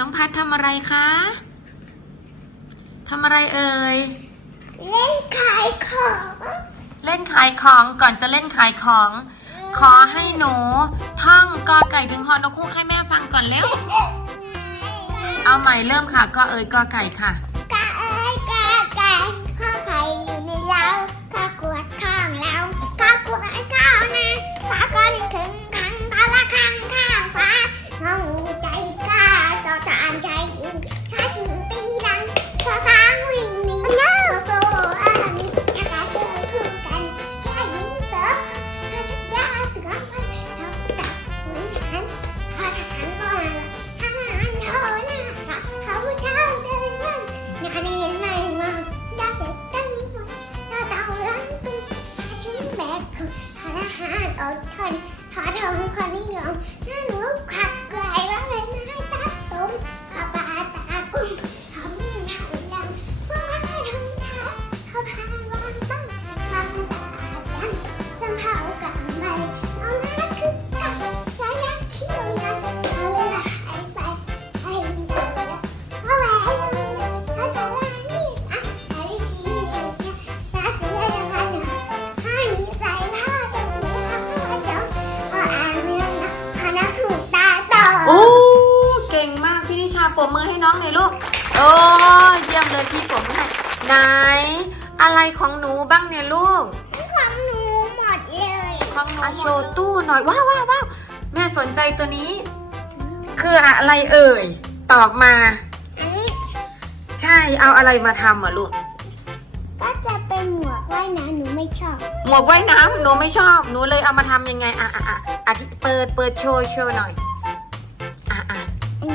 น้องพัดทำอะไรคะทำอะไรเอ่ย เล่นขายของ เล่นขายของก่อนจะเล่นขายของ ขอให้หนูท่องกอไก่ถึงฮอนกคู่ให้แม่ฟังก่อนเร็ว เอาใหม่เริ่มค่ะกอเอ่ยกอไก่ค่ะ ค น้องหน่อยลูก โอ้เยี่ยมเลยพี่ปรบมือให้ไหน อะไรของหนูบ้างเนี่ยลูก ของหนูหมดเลยของหนูโชว์ตู้หน่อยว้าวว้าวว้าวแม่สนใจตัวนี้ คืออะไรเอ่ย ตอบมา อันนี้ ใช่เอาอะไรมาทำอะลูก ก็จะเป็นหมวกว่ายน้ำหนูไม่ชอบ หมวกว่ายน้ำหนูไม่ชอบ หนูเลยเอามาทำยังไง อะอะอะอะที่เปิดเปิดโชว์โชว์หน่อยอะอะ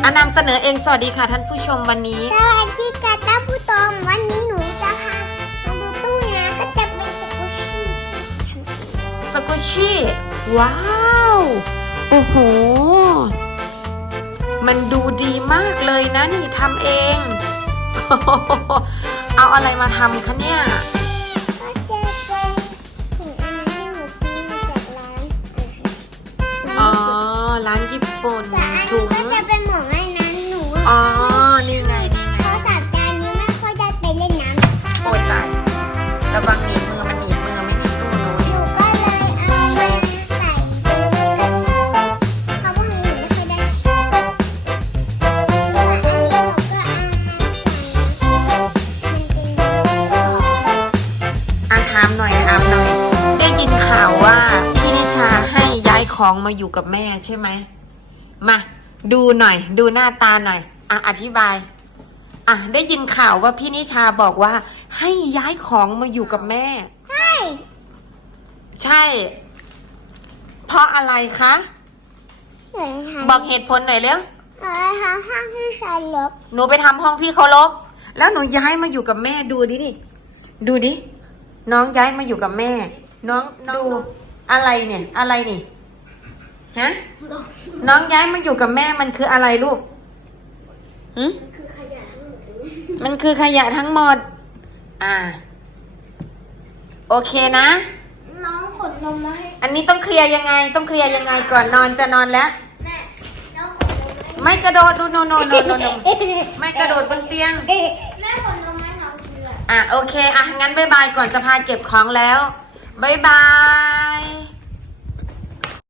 อะนำเสนอเองสวัสดีค่ะท่านผู้ชมวันนี้ สวัสดีค่ะท่านผู้ชมวันนี้หนูจะพามาดูตู้นะก็จะเป็นสกุชชี่สกุชชี่ว้าวโอ้โห มันดูดีมากเลยนะนี่ทำเอง เอาอะไรมาทำคะเนี่ยก็จะเป็นถึงอันนั้นที่หนูซื้อมาจากร้านอาหารอ๋อร้านญี่ปุ่นแต่อันถุนี้ง ระวังหนีบมือมันหนีบมือไม่หนีตู้นู้นหนูก็เลยเอามาใส่ดูกันเพราะว่านี้หนูไม่ได้ใส่ส่วอันนี้หนูก็เอาใส่มันเป็นอาถามหน่อยอามหน่อย ได้ยินข่าวว่าพี่นิชาให้ย้ายของมาอยู่กับแม่ใช่ไหม มา ดูหน่อย ดูหน้าตาหน่อย อะ อธิบาย อะได้ยินข่าวว่าพี่นิชาบอกว่า ให้ย้ายของมาอยู่กับแม่ ใช่ใช่ เพราะอะไรคะไหนคะบอกเหตุผลหน่อยเร็วเออทางห้างที่ชายลบหนูไปทำห้องพี่เขาลกแล้วหนูย้ายมาอยู่กับแม่ดูดิดิดูดิน้องย้ายมาอยู่กับแม่น้องน้องดูอะไรเนี่ย อะไรนี่ฮะน้องย้ายมาอยู่กับแม่มันคืออะไรลูกหืมคือขยะ มันคือขยะทั้งหมด อ่า โอเคนะ น้องขนนมมาให้อันนี้ต้องเคลียร์ยังไง ต้องเคลียร์ยังไงก่อนนอนจะนอนแล้ว แม่น้องขนนมให้ไม่กระโดดดูโนโนโนโนโนไม่กระโดดบนเตียง แม่ขนนมให้น้องกินเลย อะโอเค อะงั้นบายบายก่อนจะพาเก็บของแล้วบายบาย